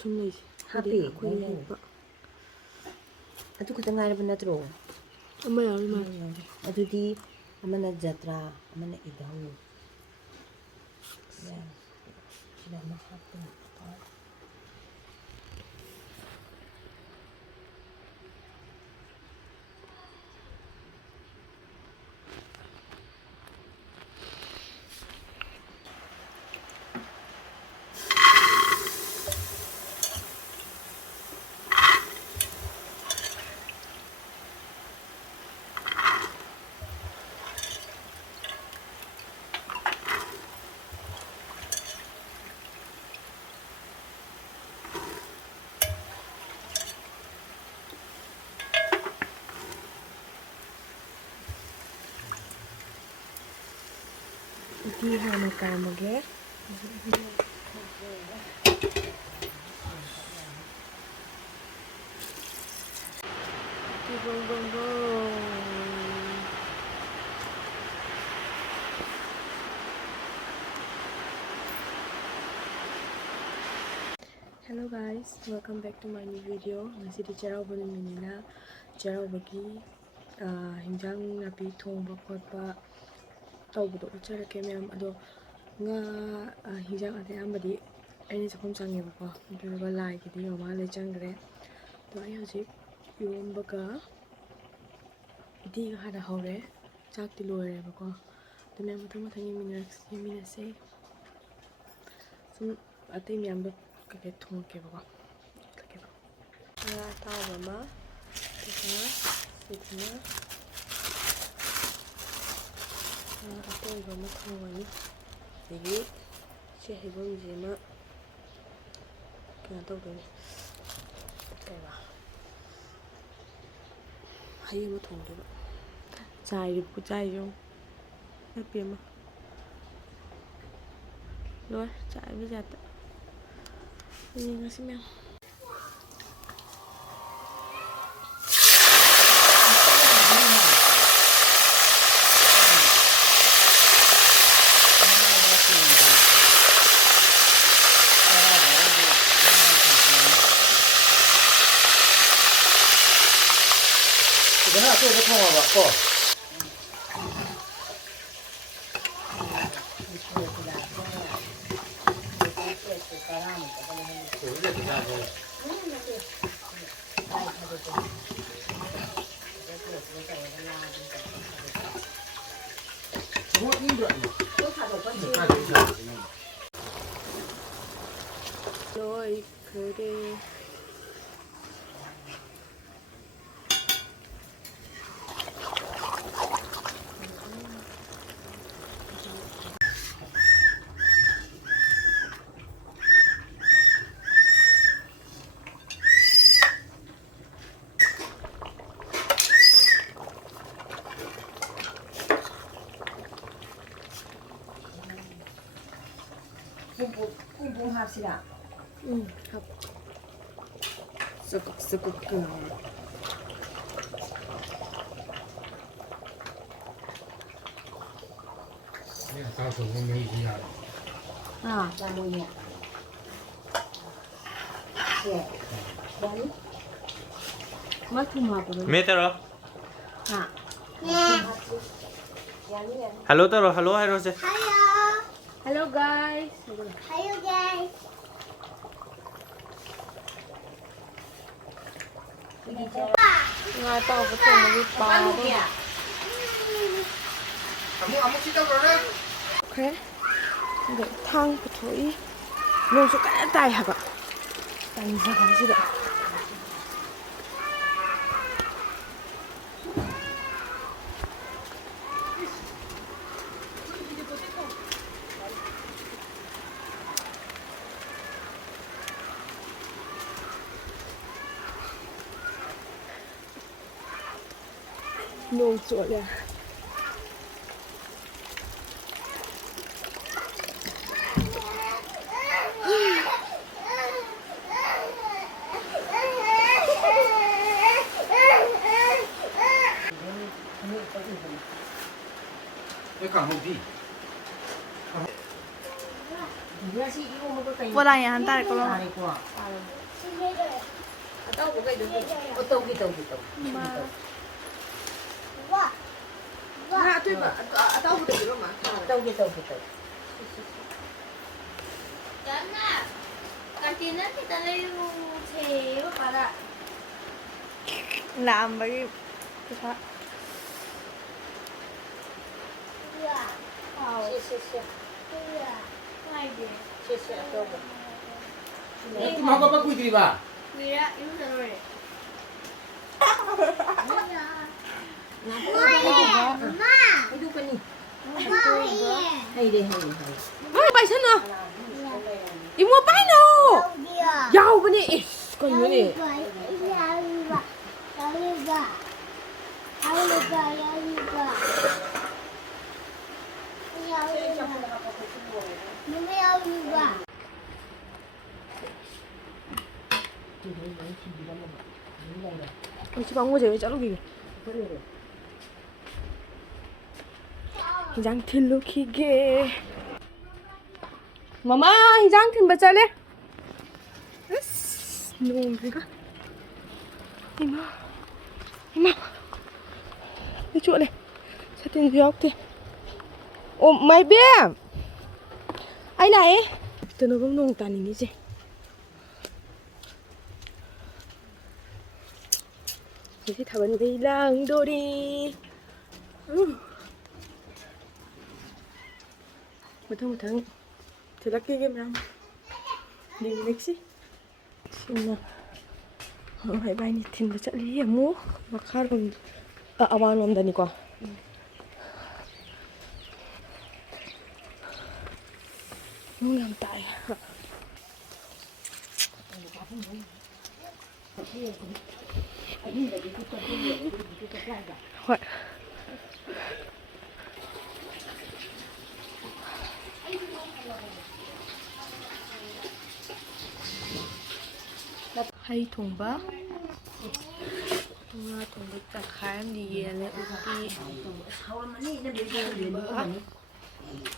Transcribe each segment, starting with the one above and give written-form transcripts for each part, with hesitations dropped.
ꯁꯨꯝ ꯂꯩꯁꯦ ꯍꯥꯞꯄꯤ ꯑꯩꯈꯣꯏꯅ ꯍꯦꯛꯄ ꯑꯗꯨ ꯈꯛꯇ ꯉꯥꯏꯔꯕ ꯅꯠꯇ꯭ꯔꯣ ꯑꯃ ꯌꯥꯎꯔꯤ ꯃꯥꯜꯂꯦ ꯑꯗꯨꯗꯤ ꯑꯃꯅ ꯖꯇ꯭ꯔꯥ ꯑꯃꯅ ꯏꯙꯧ ꯁꯤꯗ ꯑꯃ ꯍꯥꯞꯄꯅꯤ ꯎꯇꯤ ꯍꯥꯟꯅ ꯀꯥꯝꯃꯒꯦ ꯕꯣꯡ ꯕꯣꯡ ꯕꯣꯡ hello guys welcome back to my new video ꯉꯁꯤꯗꯤ ꯆꯩꯔꯥꯎꯕ ꯅꯨꯃꯤꯠꯅꯤꯅ ꯆꯩꯔꯥꯎꯕꯒꯤ ꯍꯤꯟꯖꯥꯡ ꯅꯥꯄꯤ ꯊꯣꯡꯕ ꯈꯣꯠꯄ ꯇꯧꯕꯗꯣ ꯎꯠꯆꯔꯛꯀꯦ ꯃꯌꯥꯝ ꯑꯗꯣ ꯉꯥ ꯍꯤꯟꯖꯥꯡ ꯑꯌꯥꯝꯕꯗꯤ ꯑꯩꯅ ꯆꯥꯛꯈꯨꯝ ꯆꯪꯉꯦꯕꯀꯣ ꯑꯗꯨꯗꯨꯒ ꯂꯥꯏꯒꯤꯗꯤ ꯃꯃꯥ ꯂꯩ ꯆꯪꯈ꯭ꯔꯦ ꯑꯗꯣ ꯑꯩ ꯍꯧꯖꯤꯛ ꯏꯔꯣꯝꯕꯒ ꯎꯇꯤꯒ ꯍꯥꯟꯅ ꯍꯧꯔꯦ ꯆꯥꯛꯇꯤ ꯂꯣꯏꯔꯦꯕꯀꯣ ꯑꯗꯨ ꯃꯌꯥꯝ ꯃꯊꯪ ꯃꯊꯪ ꯌꯦꯡꯃꯤꯟꯅꯁꯦ ꯁꯨꯝ ꯑꯇꯩ ꯃꯌꯥꯝꯗꯣ ꯀꯩꯀꯩ ꯊꯣꯡꯉꯛꯀꯦꯕꯀꯣ ꯉꯥ ꯑꯇꯥꯎꯕ ꯑꯃ ꯑꯗꯨꯒ ꯁꯤꯗꯅ ꯉꯥ ꯑꯇꯣꯏꯕ ꯑꯃ ꯊꯣꯡꯉꯅꯤ ꯑꯗꯒꯤ ꯁꯤ ꯍꯩꯕꯣꯡꯁꯤꯃ ꯀꯩꯅꯣ ꯇꯧꯗꯣꯏꯅꯤ ꯀꯩꯕ ꯍꯩ ꯑꯃ ꯊꯣꯡꯗꯣꯏꯕ ꯆꯥꯏꯔꯤꯕ ꯈꯨꯠꯆꯥꯏꯁꯨ ꯅꯠꯄꯤ ꯑꯃ ꯂꯣꯏ ꯆꯥꯏꯕ ꯖꯥꯠꯇ ꯌꯦꯡꯉꯁꯤ ꯃꯌꯥꯝ 이거는 앞에서 통화받고 ꯂꯣꯏꯈ꯭ꯔꯦ 뿡뿡 합시다. 합. 쓱쓱 아, 나 뭐냐? 예. 뭐니? 마토마토. 메테로 아. 할로 따로 할로 하이로세 Hello guys. Hello guys. Nga tao có thùng một bò đâu. 그래? 근데 탕 부터이 농수 까다이 하가 딴사 가지다 농수야 왜 강호디? Brasi iu mo ko kay. Wala yan, tarik ko lang. Tarik ko. Ataw ko kay dito. Otaw gitaw. Na, ito ba? Ataw ko dito ma. Ataw gitaw. Karena kantina kita na yung sayo para Laam bagi. Bisa. Siya. Siya ataw ko. Ito mapapagwid, di ba? Mira, yung sarore. Idu pa ni. Hay. Ay, ba isa na? Imo pa no. Yaw ba ni? Kon mo ni. Chị bằng mua gì cho lúc gì? Hi장 틀로 키게. 마마 hi장 틀 맞자래? 너무 배가. 이마. đi chỗ này. Sao tiền gió thế? Ồ mày biết. Anh này. Tôi nó cũng nông tàn như gì? 이제 다 왔는데 랑돌이 못한 들락기게 면 닉시 신나 hãy bay đi tìm trợ lý mua mà khá rồi ở bao năm đây qua nó làm tại Vậy. Hay thùng bá thùng bá chặt khai em đi về lại uti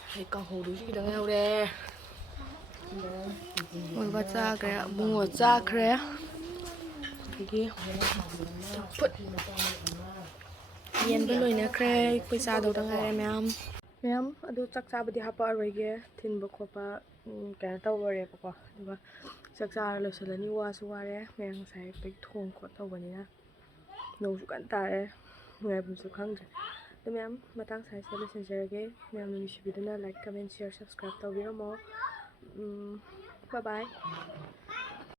hay còn hồ đối chứ đang heo đè ôi bắt ra cái mua ra cái kia phút yen bên lối nè kre pesa đâu đang ai em adu chak cha badi hapa roige thin ba khopa ka taw bare pa ko duga chak cha lo salani wa su wa re meng sai pe thong ko taw bani na no su kan ta re ngai bum su khang je to mem matang sai sa listen jage mem ni shi biduna like comment share subscribe taw bi mo bye bye